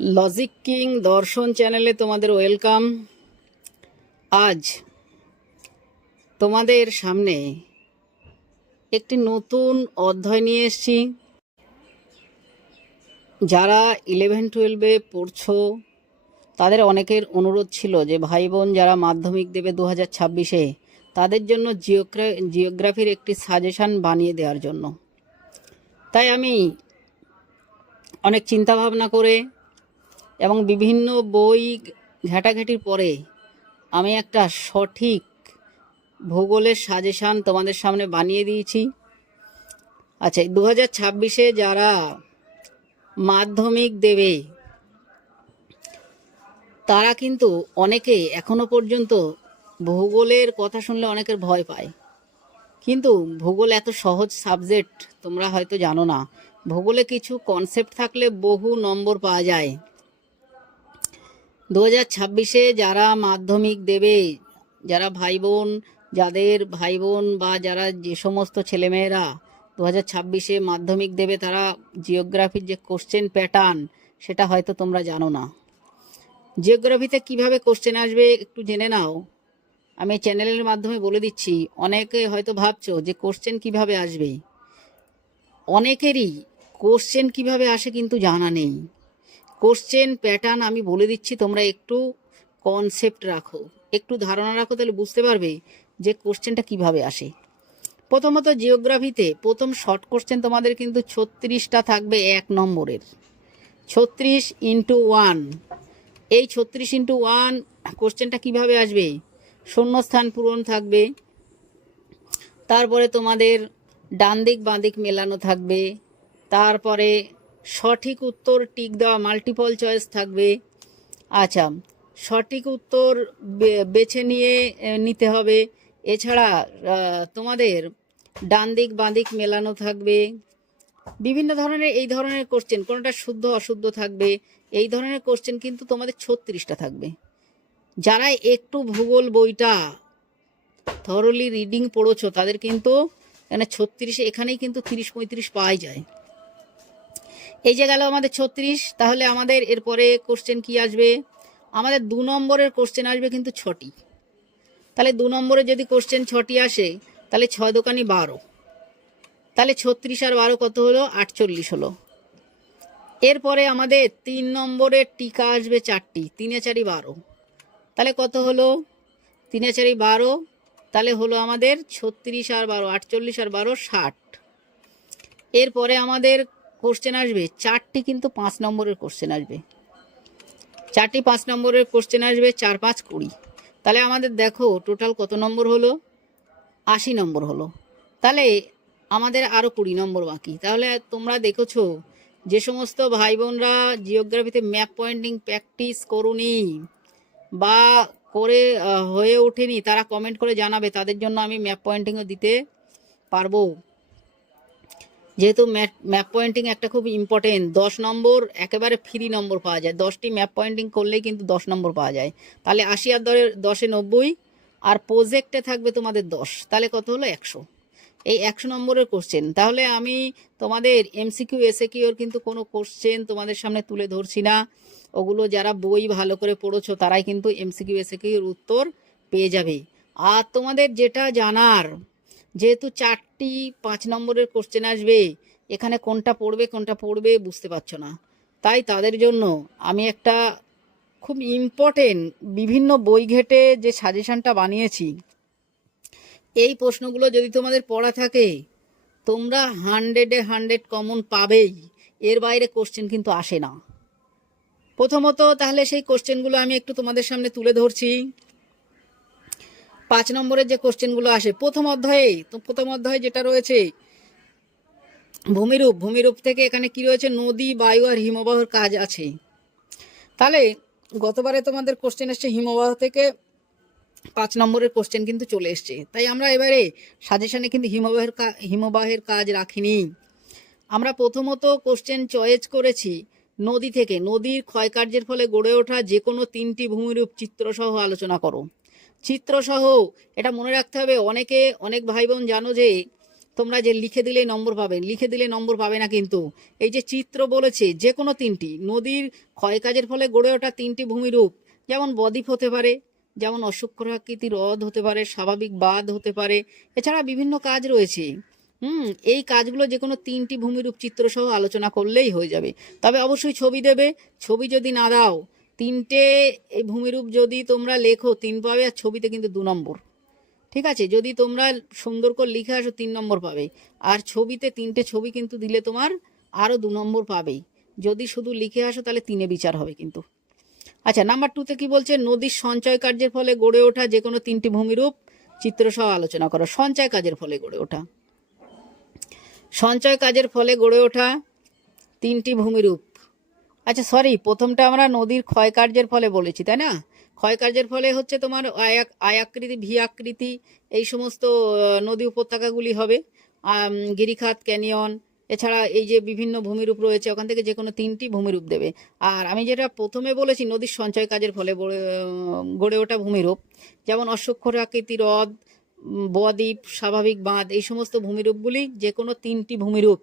Logic king দর্শন চ্যানেলে তোমাদের ওয়েলকাম। আজ তোমাদের সামনে একটি নতুন অধ্যায় নিয়ে এসেছি। যারা 11-12-এ পড়ছো তাদের অনেকের অনুরোধ ছিল যে ভাই বোন যারা মাধ্যমিক দেবে 2026-এ তাদের জন্য জিওগ্রাফির একটি সাজেশন বানিয়ে দেওয়ার জন্য। তাই আমি অনেক চিন্তা ভাবনা করে এবং বিভিন্ন বই ঘাটাঘাটির পরে আমি একটা সঠিক ভূগোলের সাজেশান তোমাদের সামনে বানিয়ে দিয়েছি। আচ্ছা, 2026-এ যারা মাধ্যমিক দেবে তারা কিন্তু অনেকে এখনো পর্যন্ত ভূগোলের কথা শুনলে অনেকের ভয় পায়, কিন্তু ভূগোল এত সহজ সাবজেক্ট তোমরা হয়তো জানো না। ভূগোলে কিছু কনসেপ্ট থাকলে বহু নম্বর পাওয়া যায়। 2026-এ যারা মাধ্যমিক দেবে, যারা ভাই বোন, যাদের ভাই বোন বা যারা যে সমস্ত ছেলেমেয়েরা 2026-এ মাধ্যমিক দেবে তারা জিওগ্রাফির যে কোশ্চেন প্যাটার্ন সেটা হয়তো তোমরা জানো না। জিওগ্রাফিতে কিভাবে কোশ্চেন আসবে একটু জেনে নাও। আমি চ্যানেলের মাধ্যমে বলে দিচ্ছি। অনেকে হয়তো ভাবছো যে কোশ্চেন কিভাবে আসবে, অনেকেরই কোশ্চেন কিভাবে আসে কিন্তু জানা নেই। কোশ্চেন প্যাটার্ন আমি বলে দিচ্ছি, তোমরা একটু কনসেপ্ট রাখো, একটু ধারণা রাখো, তাহলে বুঝতে পারবে যে কোশ্চেনটা কিভাবে আসে। প্রথমত জিওগ্রাফিতে প্রথম শর্ট কোশ্চেন তোমাদের কিন্তু 36টা থাকবে 1 নম্বরের। 36x1। এই 36x1 কোশ্চেনটা কিভাবে আসবে? শূন্যস্থান পূরণ থাকবে, তারপরে তোমাদের ডান দিক বাঁ দিক মেলানো থাকবে, তারপরে সঠিক উত্তর টিক দেওয়া মাল্টিপল চয়েস থাকবে। আচ্ছা, সঠিক উত্তর বেছে নিয়ে নিতে হবে। এছাড়া তোমাদের ডান দিক বাঁ দিক মেলানো থাকবে। বিভিন্ন ধরনের এই ধরনের কোশ্চেন, কোনোটা শুদ্ধ অশুদ্ধ থাকবে। এই ধরনের কোশ্চেন কিন্তু তোমাদের 36টা থাকবে। যারা একটু ভূগোল বইটা থরলি রিডিং পড়েছো তাদের কিন্তু এখানে 36, এখানেই কিন্তু 30-35 পাওয়াই যায়। এই যে গেল আমাদের 36। তাহলে আমাদের এরপরে কোশ্চেন কি আসবে? আমাদের 2 নম্বরের কোশ্চেন আসবে কিন্তু 6টি। তাহলে 2 নম্বরে যদি কোশ্চেন 6টি আসে তাহলে 6 দোকানি 12, তাহলে 36 আর 12 কত হলো? 48 হলো। এরপরে আমাদের 3 নম্বরের টিকা আসবে 4টি, 3 এ 4 12, তাহলে কত হলো? 3 এ 4 12, তাহলে হলো আমাদের 36 আর 12, 48 আর 12 60। এরপরে আমাদের কোশ্চেন আসবে 4টি, কিন্তু 5 নম্বরের কোশ্চেন আসবে। 4টি 5 নম্বরের কোশ্চেন আসবে, 4 5 20। তাহলে আমাদের দেখো টোটাল কত নম্বর হলো? 80 নম্বর হলো। তাহলে আমাদের আরও 20 নম্বর বাকি। তাহলে তোমরা দেখেছো যে সমস্ত ভাই বোনরা জিওগ্রাফিতে ম্যাপ পয়েন্টিং প্র্যাকটিস করুনি বা করে হয়ে ওঠেনি, তারা কমেন্ট করে জানাবে। তাদের জন্য আমি ম্যাপ পয়েন্টিংও দিতে পারবো, যেহেতু ম্যাপ পয়েন্টিং একটা খুব ইম্পর্টেন্ট। 10 নম্বর একেবারে ফ্রি নম্বর পাওয়া যায়। 10টি ম্যাপ পয়েন্টিং করলেই কিন্তু 10 নম্বর পাওয়া যায়। তাহলে 80 আর 10-এ 90, আর প্রজেক্টে থাকবে তোমাদের 10, তাহলে কত হলো? 100। এই 100 নম্বরের কোশ্চেন। তাহলে আমি তোমাদের এমসিকিউ এসএকিউর কিন্তু কোনো কোশ্চেন তোমাদের সামনে তুলে ধরছি না। ওগুলো যারা বই ভালো করে পড়েছো তারাই কিন্তু এমসিকিউ এসএকিউর উত্তর পেয়ে যাবে। আর তোমাদের যেটা জানার, যেহেতু 4টি 5 নম্বরের কোশ্চেন আসবে, এখানে কোনটা পড়বে বুঝতে পারছো না। তাই তাদের জন্য আমি একটা খুব ইম্পর্টেন্ট বিভিন্ন বই ঘেটে যে সাজেশনটা বানিয়েছি, এই প্রশ্নগুলো যদি তোমাদের পড়া থাকে তোমরা 100-এ 100 কমন পাবেই। এর বাইরে কোশ্চেন কিন্তু আসে না। প্রথমত তাহলে সেই কোশ্চেনগুলো আমি একটু তোমাদের সামনে তুলে ধরছি। 5 নম্বরের যে কোশ্চেনগুলো আসে প্রথম অধ্যায়ে যেটা রয়েছে ভূমিরূপ থেকে এখানে কি রয়েছে? নদী, বায়ু আর হিমবাহের কাজ আছে। তাহলে গতবারে তোমাদের কোশ্চেন এসছে হিমবাহ থেকে, 5 নম্বরের কোশ্চেন কিন্তু চলে এসছে। তাই আমরা এবারে সাজেশনে কিন্তু হিমবাহের কাজ রাখিনি। আমরা প্রথমত কোশ্চেন চয়েস করেছি নদী থেকে। নদীর ক্ষয়কার্যের ফলে গড়ে ওঠা যে কোনো 3টি ভূমিরূপ চিত্রসহ আলোচনা করো। চিত্রসহ, এটা মনে রাখতে হবে। অনেক ভাই বোন জানো যে তোমরা যে লিখে দিলেই নম্বর পাবে, লিখে দিলে নম্বর পাবে না কিন্তু। এই যে চিত্র বলেছে যে কোনো তিনটি নদীর ক্ষয়কাজের ফলে গড়ে ওঠা তিনটি ভূমিরূপ, যেমন বদ্বীপ হতে পারে, যেমন অশ্বক্ষুরাকৃতি হ্রদ হতে পারে, স্বাভাবিক বাঁধ হতে পারে, এছাড়া বিভিন্ন কাজ রয়েছে। এই কাজগুলো যে কোনো তিনটি ভূমিরূপ চিত্রসহ আলোচনা করলেই হয়ে যাবে। তবে অবশ্যই ছবি দেবে, ছবি যদি না দাও তিনটে এই ভূমিরূপ যদি তোমরা লেখো 3 পাবে, আর ছবিতে কিন্তু 2 নম্বর। ঠিক আছে, যদি তোমরা সুন্দর করে লিখে আসো 3 নম্বর পাবে, আর ছবিতে 3টে ছবি কিন্তু দিলে তোমার আরও 2 নম্বর পাবেই। যদি শুধু লিখে আসো তাহলে 3-এ বিচার হবে কিন্তু। আচ্ছা, নাম্বার 2তে কি বলছে, নদীর সঞ্চয় কার্যের ফলে গড়ে ওঠা যে কোনো তিনটি ভূমিরূপ চিত্রসহ আলোচনা করো। সঞ্চয় কাজের ফলে গড়ে ওঠা, সঞ্চয় কাজের ফলে গড়ে ওঠা তিনটি ভূমিরূপ। আচ্ছা সরি, প্রথমটা আমরা নদীর ক্ষয়কার্যের ফলে বলেছি, তাই না? ক্ষয়কার্যের ফলে হচ্ছে তোমার আয়াকৃতি, ভি আকৃতি, এই সমস্ত নদী উপত্যকাগুলি হবে। গিরিখাত, ক্যানিয়ন, এছাড়া এই যে বিভিন্ন ভূমিরূপ রয়েছে ওখান থেকে যে কোনো তিনটি ভূমিরূপ দেবে। আর আমি যেটা প্রথমে বলেছি নদীর সঞ্চয় কাজের ফলে গড়ে ওঠা ভূমিরূপ, যেমন অশ্বক্ষুরাকৃতি হ্রদ, বদ্বীপ, স্বাভাবিক বাঁধ, এই সমস্ত ভূমিরূপগুলি যে কোনো তিনটি ভূমিরূপ।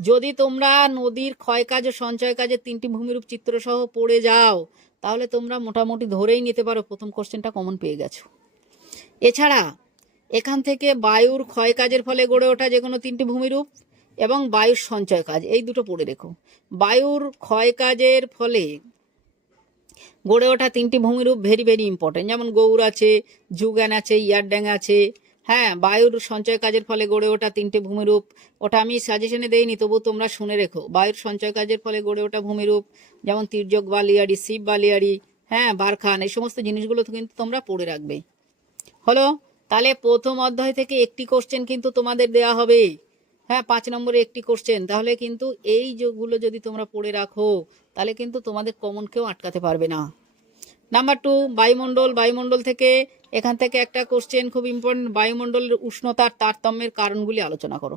যদি তোমরা নদীর ক্ষয়কাজ ও সঞ্চয় কাজের তিনটি ভূমিরূপ চিত্রসহ পড়ে যাও তাহলে তোমরা মোটামুটি ধরেই নিতে পারো প্রথম কোশ্চেনটা কমন পেয়ে গেছো। এছাড়া এখান থেকে বায়ুর ক্ষয়কাজের ফলে গড়ে ওঠা যে কোনো তিনটি ভূমিরূপ এবং বায়ুর সঞ্চয় কাজ, এই দুটো পড়ে রেখো। বায়ুর ক্ষয়কাজের ফলে গড়ে ওঠা তিনটি ভূমিরূপ ভেরি ভেরি ইম্পর্টেন্ট, যেমন গৌড় আছে, যুগান আছে, ইয়ারড্যাং আছে। হ্যাঁ, বায়ুর সঞ্চয় কাজের ফলে গড়ে ওঠা তিনটে ভূমিরূপ, ওটা আমি সাজেশনে দেইনি, তবু তোমরা শুনে রেখো। বায়ুর সঞ্চয় কাজের ফলে গড়ে ওঠা ভূমিরূপ যেমন তির্যক বালিয়াড়ি, শিব বালিয়াড়ি, হ্যাঁ বারখান, এই সমস্ত জিনিসগুলো তো কিন্তু তোমরা পড়ে রাখবে। হলো, তাহলে প্রথম অধ্যায় থেকে একটি কোশ্চেন কিন্তু তোমাদের দেয়া হবে। হ্যাঁ, 5 নম্বরে একটি কোশ্চেন। তাহলে কিন্তু এই যেগুলো যদি তোমরা পড়ে রাখো তাহলে কিন্তু তোমাদের কমন কেউ আটকাতে পারবে না। নাম্বার 2, বায়ুমণ্ডল। বায়ুমণ্ডল থেকে এখান থেকে একটা কোশ্চেন খুব ইম্পর্টেন্ট, বায়ুমণ্ডলের উষ্ণতার তারতম্যের কারণগুলি আলোচনা করো।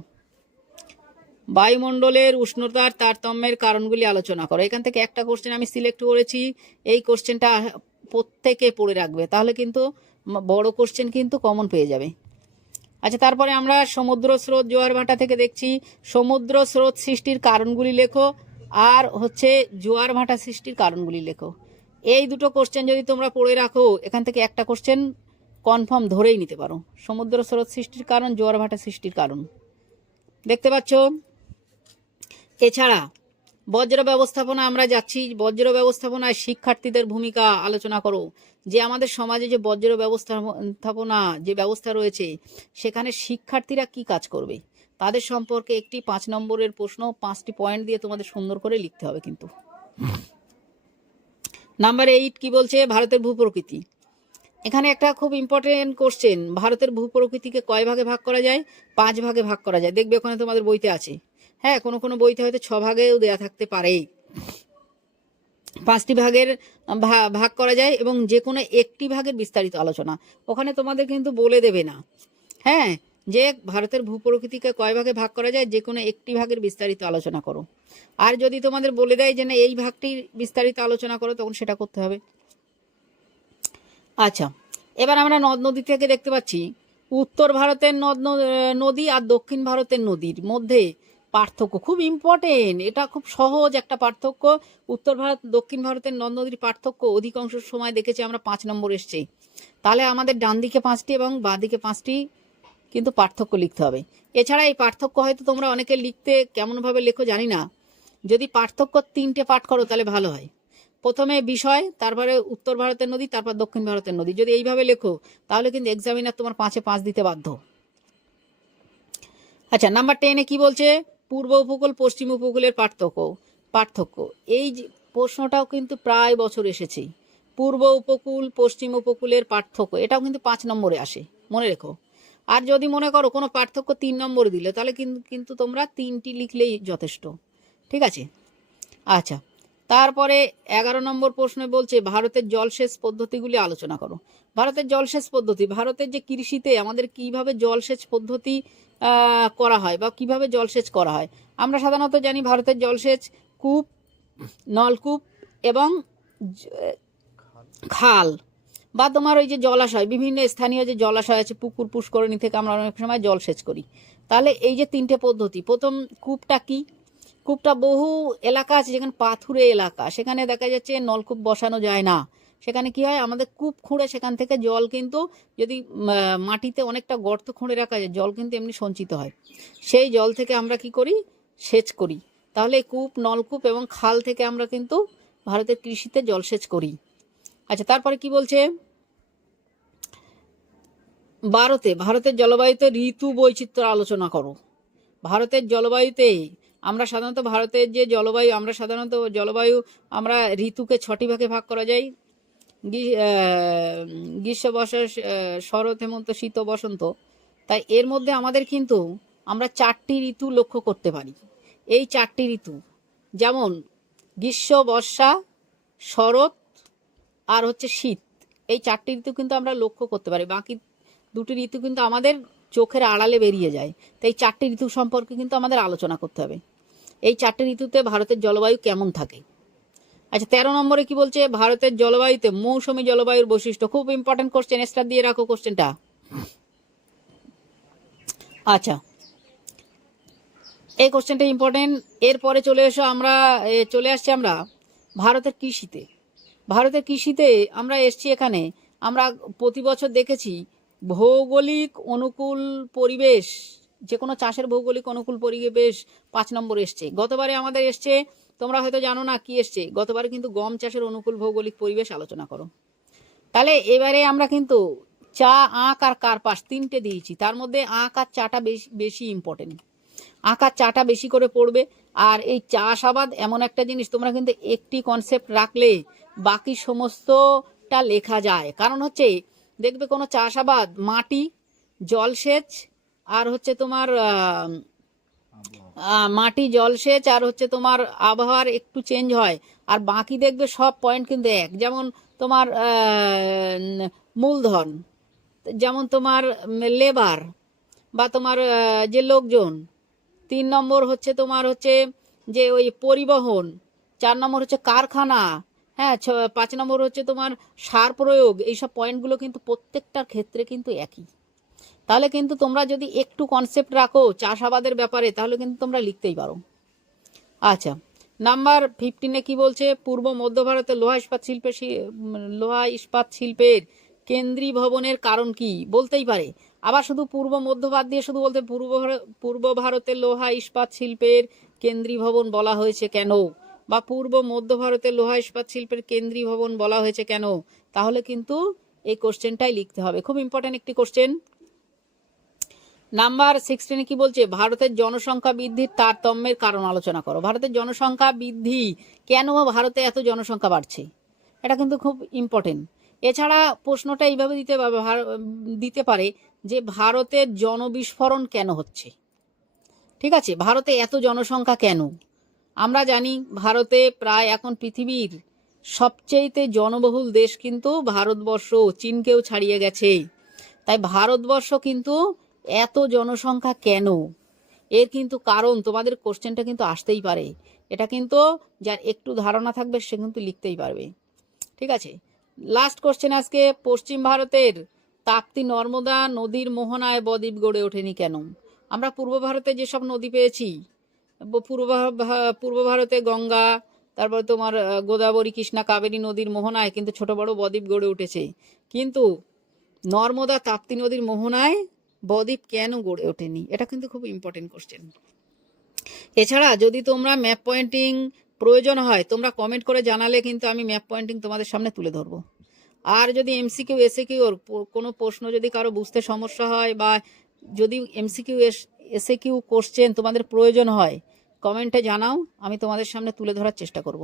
বায়ুমণ্ডলের উষ্ণতার তারতম্যের কারণগুলি আলোচনা করো। এখান থেকে একটা কোশ্চেন আমি সিলেক্ট করেছি, এই কোশ্চেনটা প্রত্যেকে পড়ে রাখবে, তাহলে কিন্তু বড় কোশ্চেন কিন্তু কমন পেয়ে যাবে। আচ্ছা, তারপরে আমরা সমুদ্র স্রোত, জোয়ার ভাটা থেকে দেখছি সমুদ্র স্রোত সৃষ্টির কারণগুলি লেখো, আর হচ্ছে জোয়ার ভাটা সৃষ্টির কারণগুলি লেখো। এই দুটো কোশ্চেন যদি তোমরা পড়ে রাখো এখান থেকে একটা কোশ্চেন কনফার্ম ধরেই নিতে পারো। সমুদ্র স্রোত সৃষ্টির কারণ, জোয়ার ভাটা সৃষ্টির কারণ, দেখতে পাচ্ছ। এছাড়া বজ্র ব্যবস্থাপনা আমরা যাচ্ছি, বজ্র ব্যবস্থাপনায় শিক্ষার্থীদের ভূমিকা আলোচনা করো। যে আমাদের সমাজে যে বজ্র ব্যবস্থাপনা যে ব্যবস্থা রয়েছে সেখানে শিক্ষার্থীরা কি কাজ করবে তাদের সম্পর্কে একটি 5 নম্বরের প্রশ্ন, 5টি পয়েন্ট দিয়ে তোমাদের সুন্দর করে লিখতে হবে কিন্তু। নাম্বার 8 কি বলছে, ভারতের ভূপ্রকৃতি। এখানে একটা খুব ইম্পর্টেন্ট কোশ্চেন, ভারতের ভূপ্রকৃতিকে কয় ভাগে ভাগ করা যায়? 5 ভাগে ভাগ করা যায়, দেখবে ওখানে তোমাদের বইতে আছে। হ্যাঁ, কোনো কোনো বইতে হয়তো 6 ভাগেও দেয়া থাকতে পারে। 5টি ভাগের ভাগ করা যায় এবং যে কোনো একটি ভাগের বিস্তারিত আলোচনা ওখানে তোমাদের কিন্তু বলে দেবে না। হ্যাঁ, যে ভারতের ভূপ্রকৃতিকে কয় ভাগে ভাগ করা যায়, যে কোনো একটি ভাগের বিস্তারিত আলোচনা করো। আর যদি তোমাদের বলে দেয় যে না এই ভাগটির বিস্তারিত আলোচনা করো, তখন সেটা করতে হবে। আচ্ছা, এবার আমরা নদ নদী থেকে দেখতে পাচ্ছি উত্তর ভারতের নদী আর দক্ষিণ ভারতের নদীর মধ্যে পার্থক্য খুব ইম্পর্টেন্ট, এটা খুব সহজ একটা পার্থক্য। উত্তর ভারত দক্ষিণ ভারতের নদ নদীর পার্থক্য অধিকাংশ সময় দেখেছি আমরা 5 নম্বর এসছে। তাহলে আমাদের ডান দিকে 5টি এবং বাঁ দিকে 5টি কিন্তু পার্থক্য লিখতে হবে। এছাড়া এই পার্থক্য হয়তো তোমরা অনেকে লিখতে কেমনভাবে লেখো জানি না, যদি পার্থক্য 3টে পাঠ করো তাহলে ভালো হয়। প্রথমে বিষয়, তারপরে উত্তর ভারতের নদী, তারপর দক্ষিণ ভারতের নদী, যদি এইভাবে লেখো তাহলে কিন্তু এক্সামিনার তোমার 5-এ 5 দিতে বাধ্য। আচ্ছা, নাম্বার 10-এ কি বলছে, পূর্ব উপকূল পশ্চিম উপকূলের পার্থক্য। এই প্রশ্নটাও কিন্তু প্রায় বছর এসেছে, পূর্ব উপকূল পশ্চিম উপকূলের পার্থক্য, এটাও কিন্তু 5 নম্বরে আসে, মনে রেখো। আর যদি মনে করো কোনো পার্থক্য 3 নম্বরে দিলে তাহলে কিন্তু তোমরা 3টি লিখলেই যথেষ্ট, ঠিক আছে। আচ্ছা, তারপরে 11 নম্বর প্রশ্নে বলছে ভারতের জলসেচ পদ্ধতিগুলি আলোচনা করো। ভারতের জলসেচ পদ্ধতি, ভারতের যে কৃষিতে আমাদের কিভাবে জলসেচ পদ্ধতি করা হয় বা কিভাবে জলসেচ করা হয়। আমরা সাধারণত জানি ভারতের জলসেচ কূপ, নলকূপ এবং খাল বা তোমার ওই যে জলাশয়, বিভিন্ন স্থানীয় যে জলাশয় আছে, পুকুর পুষ্করণী থেকে আমরা অনেক সময় জলসেচ করি। তাহলে এই যে তিনটে পদ্ধতি, প্রথম কূপটা কি, কূপটা বহু এলাকা আছে যেখানে পাথুরে এলাকা, সেখানে দেখা যাচ্ছে নলকূপ বসানো যায় না, সেখানে কি হয় আমাদের কূপ খুঁড়ে সেখান থেকে জল কিন্তু যদি মাটিতে অনেকটা গর্ত খুঁড়ে রাখা যায় জল কিন্তু এমনি সঞ্চিত হয়, সেই জল থেকে আমরা কি করি সেচ করি। তাহলে কূপ, নলকূপ এবং খাল থেকে আমরা কিন্তু ভারতের কৃষিতে জলসেচ করি। আচ্ছা, তারপরে কি বলছে, ভারতের জলবায়ুতে ঋতু বৈচিত্র্য আলোচনা করো। ভারতের জলবায়ুতে আমরা সাধারণত আমরা ঋতুকে 6টি ভাগে ভাগ করা যায়, গ্রীষ্ম, বর্ষা, শরৎ, হেমন্ত, শীত, বসন্ত। তাই এর মধ্যে আমাদের কিন্তু আমরা 4টি ঋতু লক্ষ্য করতে পারি। এই 4টি ঋতু যেমন গ্রীষ্ম, বর্ষা, শরৎ আর হচ্ছে শীত, এই 4টি ঋতু কিন্তু আমরা লক্ষ্য করতে পারি, বাকি 2টি ঋতু কিন্তু আমাদের চোখের আড়ালে বেরিয়ে যায়। তাই 4টি ঋতু সম্পর্কে কিন্তু আমাদের আলোচনা করতে হবে, এই 4টি ঋতুতে ভারতের জলবায়ু কেমন থাকে। আচ্ছা, 13 নম্বরে কি বলছে, ভারতের জলবায়ুতে মৌসুমী জলবায়ুর বৈশিষ্ট্য। খুব ইম্পর্টেন্ট কোশ্চেন, স্টার দিয়ে রাখো কোশ্চেনটা। আচ্ছা, এই কোশ্চেনটা ইম্পর্টেন্ট। এরপরে চলে আসছি আমরা ভারতের কৃষিতে। ভারতের কৃষিতে আমরা এসছি, এখানে আমরা প্রতি বছর দেখেছি ভৌগোলিক অনুকূল পরিবেশ, যে কোনো চাষের ভৌগোলিক অনুকূল পরিবেশ 5 নম্বর এসছে। গতবারে আমাদের এসছে, তোমরা হয়তো জানো না কি এসছে, গতবারে কিন্তু গম চাষের অনুকূল ভৌগোলিক পরিবেশ আলোচনা করো। তাহলে এবারে আমরা কিন্তু চা, আখ আর কার্পাস 3টে দিয়েছি, তার মধ্যে আখ আর চাটা বেশি ইম্পর্টেন্ট। আখ আর চাটা বেশি করে পড়বে। আর এই চাষাবাদ এমন একটা জিনিস, তোমরা কিন্তু একটি কনসেপ্ট রাখলে বাকি সমস্তটা লেখা যায়। কারণ হচ্ছে দেখবে কোনো চাষাবাদ মাটি, জলসেচ আর হচ্ছে তোমার মাটি, জলসেচ আর হচ্ছে তোমার আবহাওয়ার একটু চেঞ্জ হয়, আর বাকি দেখবে সব পয়েন্ট কিন্তু এক। যেমন তোমার মূলধন, যেমন তোমার লেবার বা তোমার যে লোকজন, 3 নম্বর হচ্ছে তোমার হচ্ছে যে ওই পরিবহন, 4 নম্বর হচ্ছে কারখানা, হ্যাঁ, 5 নম্বর হচ্ছে তোমার সার প্রয়োগ। এইসব পয়েন্টগুলো কিন্তু প্রত্যেকটার ক্ষেত্রে কিন্তু একই। তাহলে কিন্তু তোমরা যদি একটু কনসেপ্ট রাখো চাষাবাদের ব্যাপারে তাহলে কিন্তু তোমরা লিখতেই পারো। আচ্ছা, নাম্বার 15-এ কি বলছে, পূর্ব মধ্য ভারতে লোহা ইস্পাত শিল্পের কেন্দ্রীয় ভবনের কারণ কি, বলতেই পারে। আবার শুধু পূর্ব মধ্য বাদ দিয়ে শুধু বলতে পূর্ব ভারতে লোহা ইস্পাত শিল্পের কেন্দ্রীয় ভবন বলা হয়েছে কেন, বা পূর্ব মধ্য ভারতে লোহা ইস্পাত শিল্পের কেন্দ্রীয় ভবন বলা হয়েছে কেন, তাহলে কিন্তু এই কোশ্চেনটাই লিখতে হবে। খুব ইম্পর্টেন্ট একটি কোশ্চেন। নাম্বার 16-এ কি বলছে, ভারতের জনসংখ্যা বৃদ্ধির তারতম্যের কারণ আলোচনা করো। ভারতের জনসংখ্যা বৃদ্ধি, কেন ভারতে এত জনসংখ্যা বাড়ছে, এটা কিন্তু খুব ইম্পর্টেন্ট। এছাড়া প্রশ্নটা এইভাবে দিতে পারে যে ভারতের জনবিস্ফোরণ কেন হচ্ছে। ঠিক আছে, ভারতে এত জনসংখ্যা কেন। আমরা জানি ভারতে প্রায় এখন পৃথিবীর সবচেয়ে জনবহুল দেশ কিন্তু ভারতবর্ষ, চীনকেও ছাড়িয়ে গেছে। তাই ভারতবর্ষ কিন্তু এত জনসংখ্যা কেন, এর কিন্তু কারণ তোমাদের কোশ্চেনটা কিন্তু আসতেই পারে। এটা কিন্তু যার একটু ধারণা থাকবে সে কিন্তু লিখতেই পারবে। ঠিক আছে, লাস্ট কোশ্চেন আজকে, পশ্চিম ভারতের তাপ্তি নর্মদা নদীর মোহনায় বদ্বীপ গড়ে ওঠেনি কেন। আমরা পূর্ব ভারতে যেসব নদী পেয়েছি, পূর্ব ভারতে গঙ্গা, তারপর তোমার গোদাবরী, কৃষ্ণা, কাবেরী নদীর মোহনায় কিন্তু ছোট বড় বদ্বীপ গড়ে উঠেছে, কিন্তু নর্মদা, তাপ্তি নদীর মোহনায় বদ্বীপ কেন গড়ে ওঠেনি, এটা কিন্তু খুব ইম্পর্টেন্ট কোশ্চেন। এছাড়া যদি তোমরা ম্যাপ পয়েন্টিং প্রয়োজন হয় তোমরা কমেন্ট করে জানালে কিন্তু আমি ম্যাপ পয়েন্টিং তোমাদের সামনে তুলে ধরবো। আর যদি এমসিকিউ এসএকিউ কোনো প্রশ্ন যদি কারো বুঝতে সমস্যা হয়, বা যদি এমসিকিউ এসএকিউ কোশ্চেন তোমাদের প্রয়োজন হয় কমেন্টে জানাও, আমি তোমাদের সামনে তুলে ধরার চেষ্টা করব।